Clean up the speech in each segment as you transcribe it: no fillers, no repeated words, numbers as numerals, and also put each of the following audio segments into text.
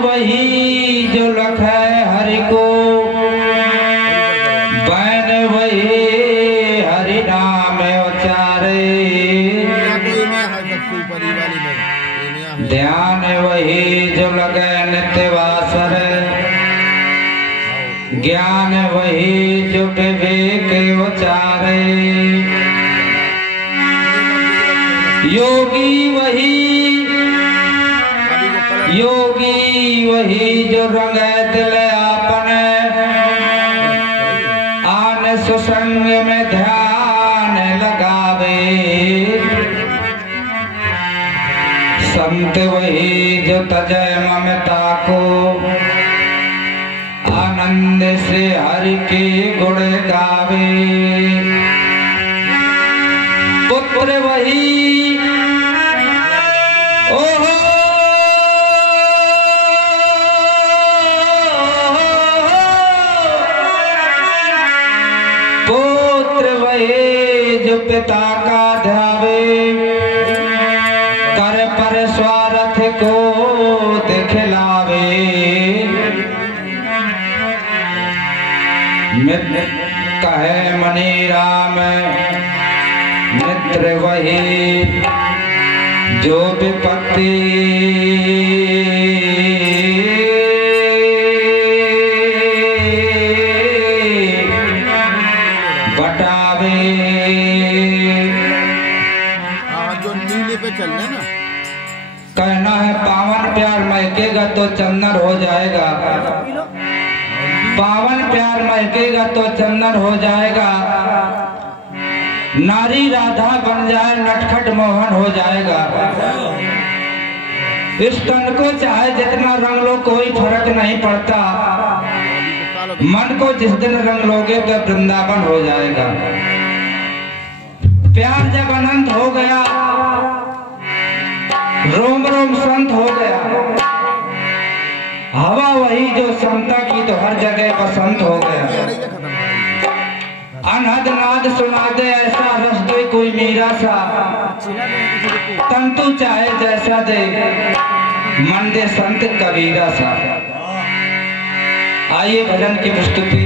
वही जो लखै हरि को, बैन वही हरि नाम उचारे, ध्यान वही जो लगे नित्य वासर, ज्ञान वही जो विवेक उचारे, योगी वही जो रंगे दिल आपने, आन सुसंग में ध्यान लगावे, संत वही जो तजै ममता को, आनंद से हरि के गुण गावे, पुत्र वही ओहो पुत्र वही जो पिता का ध्यावे, कर पर स्वार्थ को दिखलावे, मित्र कहे मणि राम, मित्र वही जो विपत्ति बटावे। जो नीले पे चल रहे ना, कहना है पावन प्यार महकेगा तो चंदन हो जाएगा, पावन प्यार महकेगा तो चंदन हो जाएगा, नारी राधा बन जाए नटखट मोहन हो जाएगा। इस तन को चाहे जितना रंग लो कोई फर्क नहीं पड़ता, मन को जिस दिन रंग लोगे तो वृंदावन हो जाएगा। प्यार जब अनंत हो गया, रोम रोम संत हो गया, हवा वही जो समता की तो हर जगह बसंत हो गया। अनहद नाद सुना दे ऐसा रस दे कोई मीरा सा, तंतु चाहे जैसा दे मन दे संत कबीरा सा। आइए भजन की प्रस्तुति।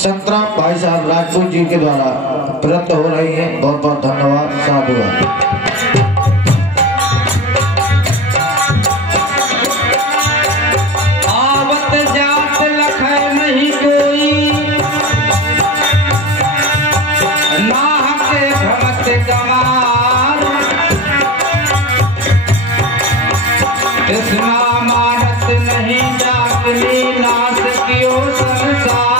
संतराम भाई साहब राजपूत जी के द्वारा प्रदत्त हो रही है। बहुत बहुत धन्यवाद। साधुवाद। आवत जात लखै नहीं कोई, नाह के भ्रमत गवार, कृष्णा मानत नहीं जागली नाश कियो संसार।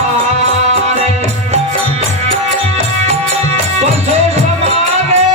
पशु समागे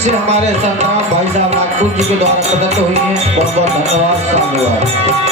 दृश्य हमारे संतराम भाई साहब राजपूत जी के द्वारा प्रदत्त हुई है। बहुत बहुत धन्यवाद, साधुवाद।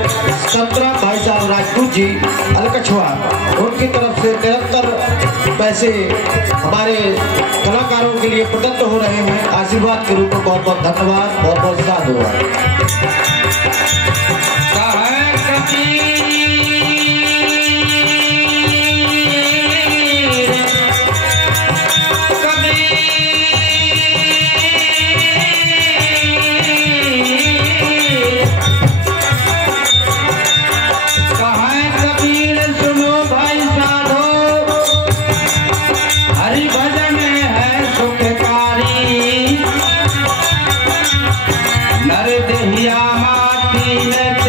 संतराम भाई साहब राजपूत जी अलकछवा, उनकी तरफ से 73 पैसे हमारे कलाकारों के लिए प्रदत्त हो रहे हैं। आशीर्वाद के रूप में बहुत बहुत धन्यवाद, बहुत बहुत साधुवाद। नर देहिया माटी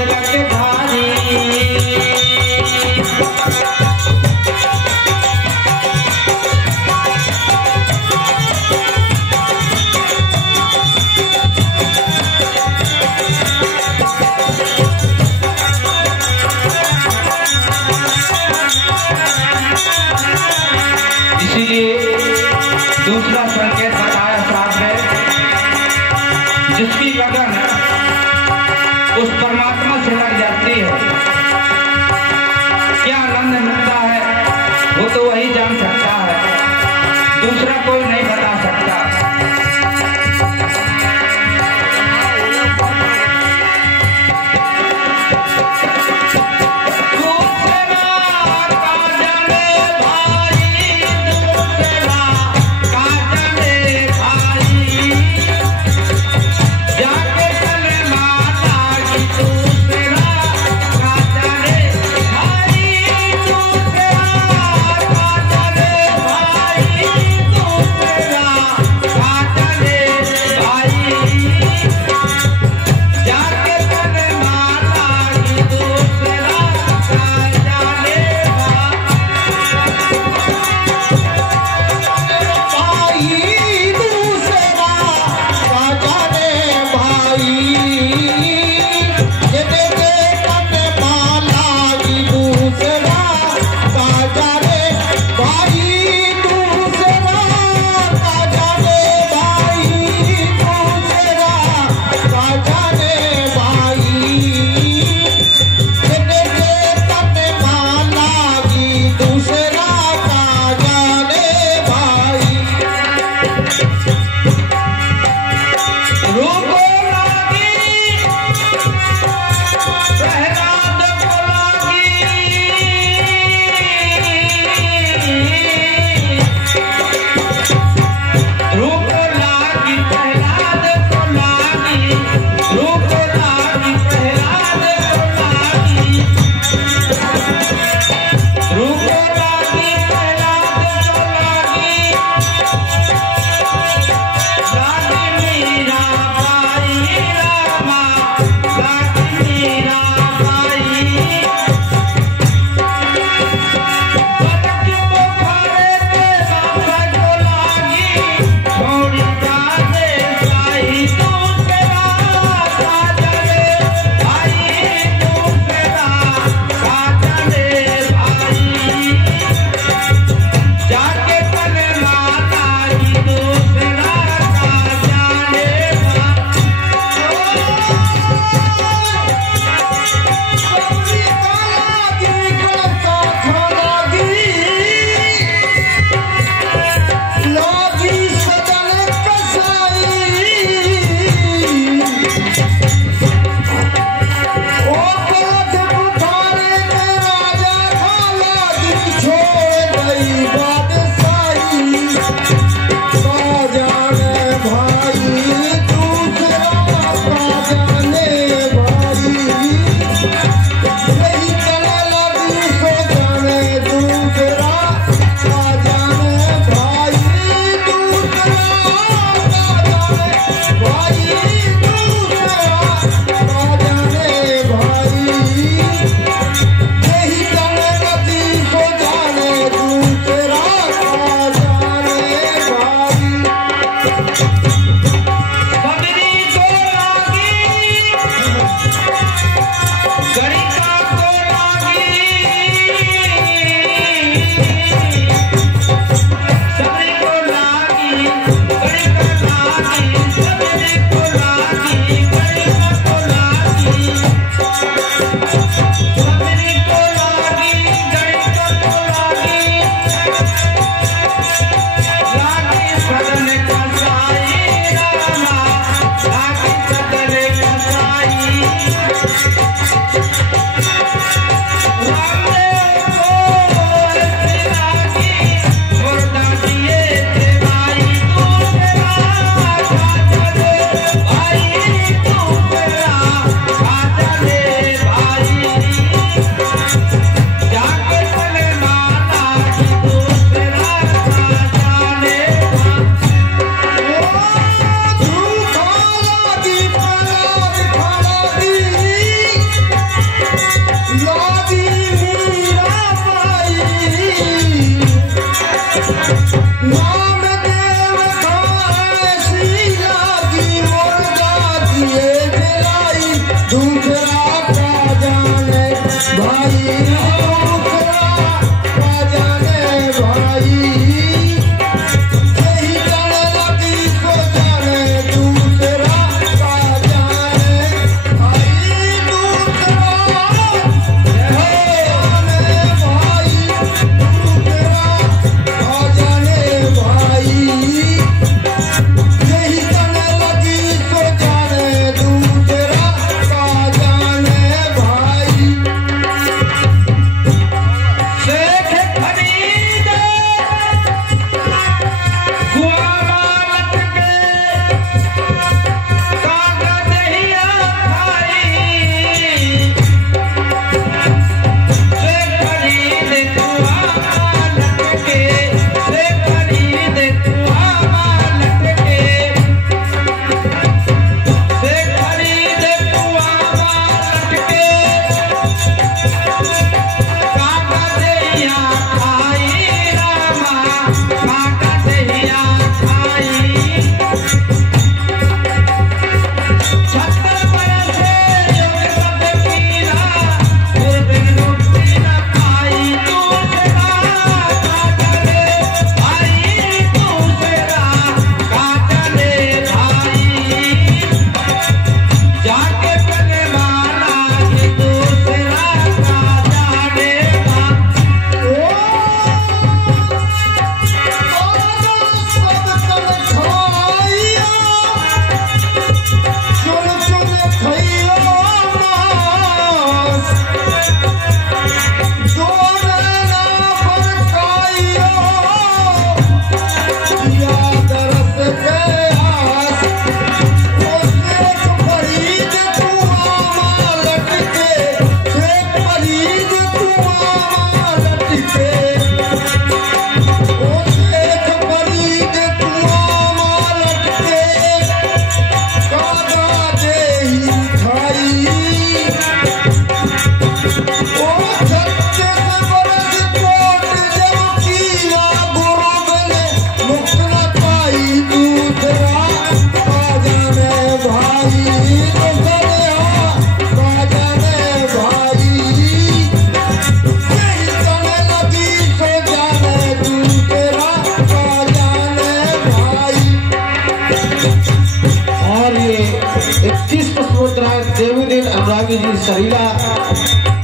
अनुरागी जी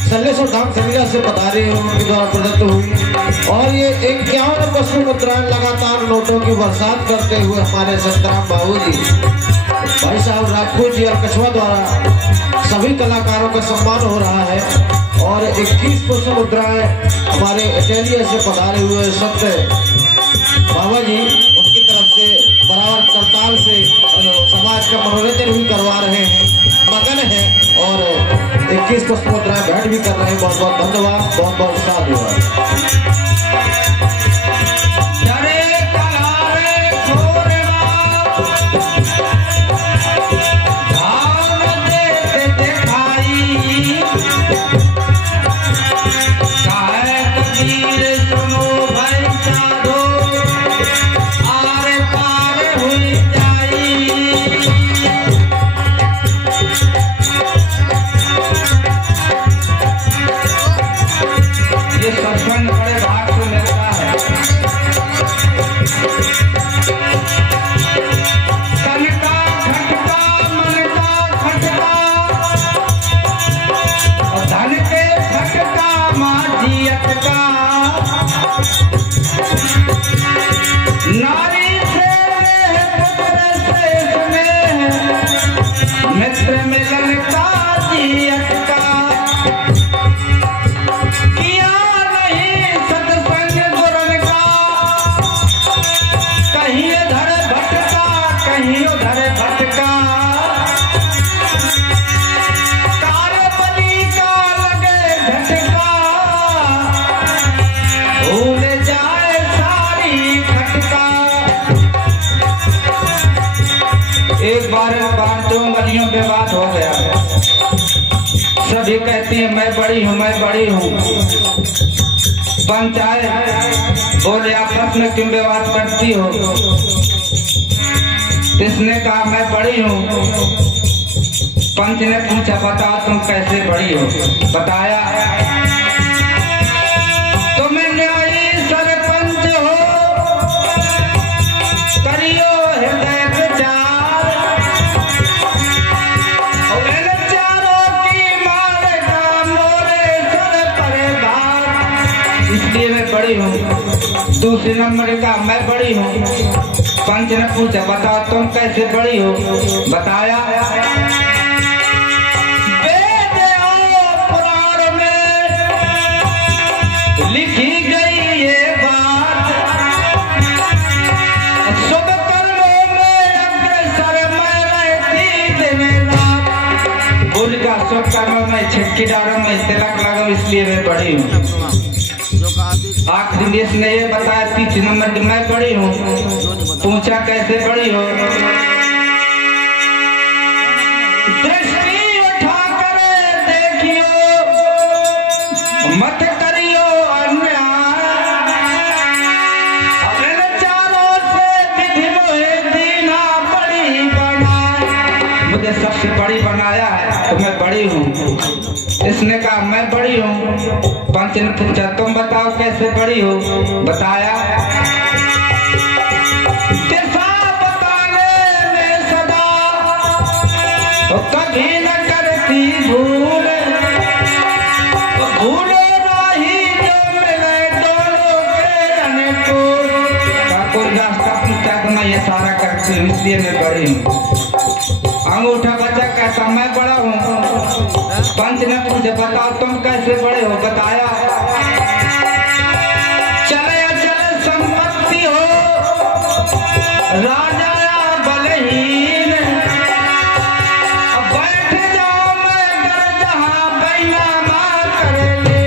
सल्लेसो धाम सलीला से बता रहे हैं, उनके द्वारा प्रदत्त हुई। और ये 51 पशु मुद्राएं लगातार नोटों की बरसात करते हुए हमारे संतराम बाबू जी भाई साहब राजपूत जी और कछुआ द्वारा सभी कलाकारों का सम्मान हो रहा है। और 21 पशु मुद्राएं हमारे इटालिया से पधारे हुए संत बाबा जी उनकी तरफ से बराबर करताल से समाज का मनोरंजन भी करवा रहे हैं, मगन है और 21 पुष्प मुद्राएं भेंट भी कर रहे हैं। बहुत बहुत धन्यवाद, बहुत बहुत साधुवाद। नारी से पुत्र से मित्र मिलन का जियत का, किया नहीं सत्संग गुरन का, कहीं इधर भटका कहीं उधर भटका, तारे बलि का लगे झटका, भूल जाए सारी खटका। एक बार बांटों गलियों पे बात हो गया, सभी कहती है मैं बड़ी हूँ मैं बड़ी हूँ। पंचायत बोले आपस में क्यों विवाद करती हो? किसने कहा मैं बड़ी हूँ? पंच ने पूछा बताओ तुम कैसे बड़ी हो? बताया इसलिए मैं बड़ी हूँ। दूसरे नंबर का मैं बड़ी हूँ। पंच ने पूछा बताओ तुम कैसे बड़ी हो? बताया वेद और पुराण में लिखी गई ये बात, शुभ कर्मों में अग्रसर मैं रहती दिन रात। बोल का शुभ कर्मों में छिटकी डालों में तिलक लगाओ, इसलिए मैं बड़ी हूँ। आखिरी देश ने ये बताया 30 नंबर की मैं बड़ी हूँ। पूछा कैसे बड़ी हो? दृष्टि उठाकर देखियो मत करियो अन्याय, अपने चारों से विधि मोहे दीना बड़ी बनाए। मुझे सबसे बड़ी बनाया है तो मैं बड़ी हूँ। इसने कहा मैं बड़ी हूँ। पंच ने पूछा तुम बताओ कैसे बड़ी हो? बताया दिशा बताने में सदा तो कभी न करती भूल, भूलो नहीं जो मिले दोनों के अनुकूल। का कोई रास्ता पूछता तो मैं ये सारा करती हूँ, इसलिए मैं बड़ी हूँ। अंगूठा बच्चा कहता मैं बड़ा हूँ। पंच ने पूछा बताओ तुम कैसे बड़े हो? बताया चले अचल संपत्ति हो राजा बलहीन, बैठ जाओ मैं घर जहाँ बैनामा करेंगे।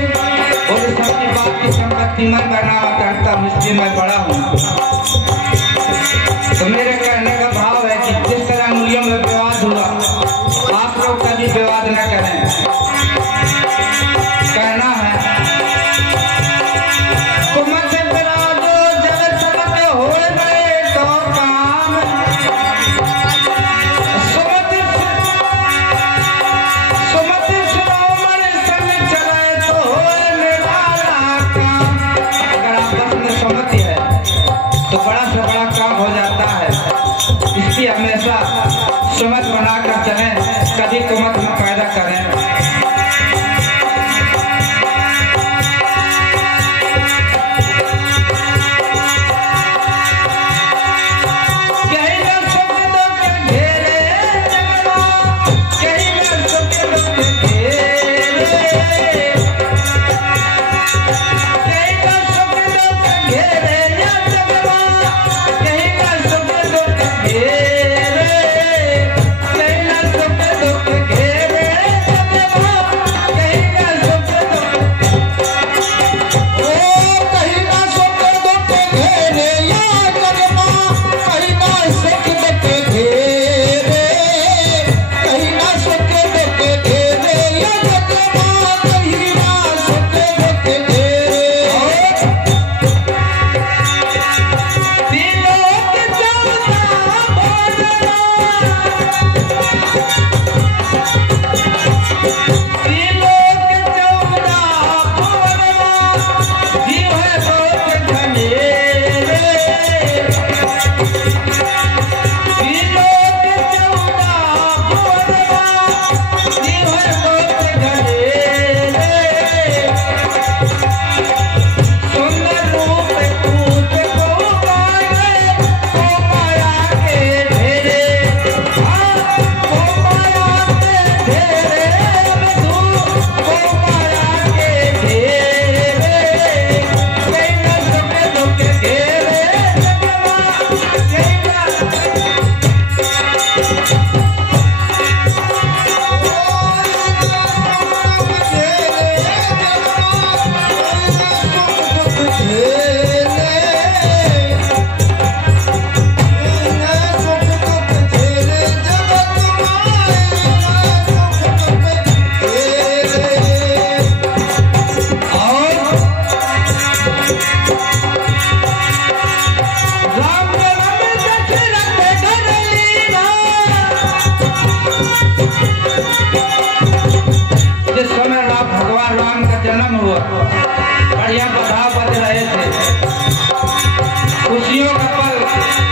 और सबकी बात की संपत्ति मैं बना करता हूँ, इसलिए मैं बड़ा हूँ। तो मेरे कहने का भाव है कि जिस तरह अंगुलियों में विवाद हुआ आप लोग कभी विवाद न करें। कहना है कुमत बिराजो जब सबक होए गए तो काम, सुमति श्रोमण संग चले तो होए निराला काम। अगर आपस में सहमति है तो बड़ा से बड़ा काम हो जाता है। इसलिए हमेशा सुमत बनाकर चलें, कभी कुमत न पैदा करें। बढ़िया बधा बज रहे थे। खुशियों का पल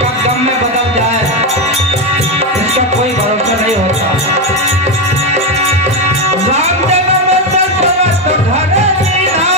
कब गम में बदल जाए इसका कोई भरोसा नहीं होता। राम जन्म में दशरथ घर लीना,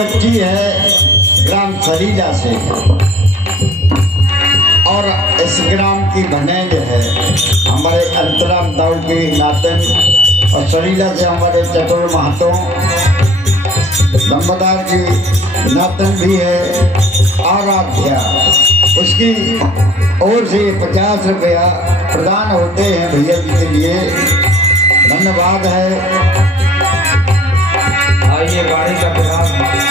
बच्ची है ग्राम सरीला से और इस ग्राम की बहनें जो है हमारे अंतराम दाऊ के नातन और सरीला से हमारे चतुर महतो दम्बदार की नातन भी है आराध्या, उसकी ओर से 50 रुपया प्रदान होते हैं भैया जी के लिए, धन्यवाद है। आइए गाड़ी का प्रदान।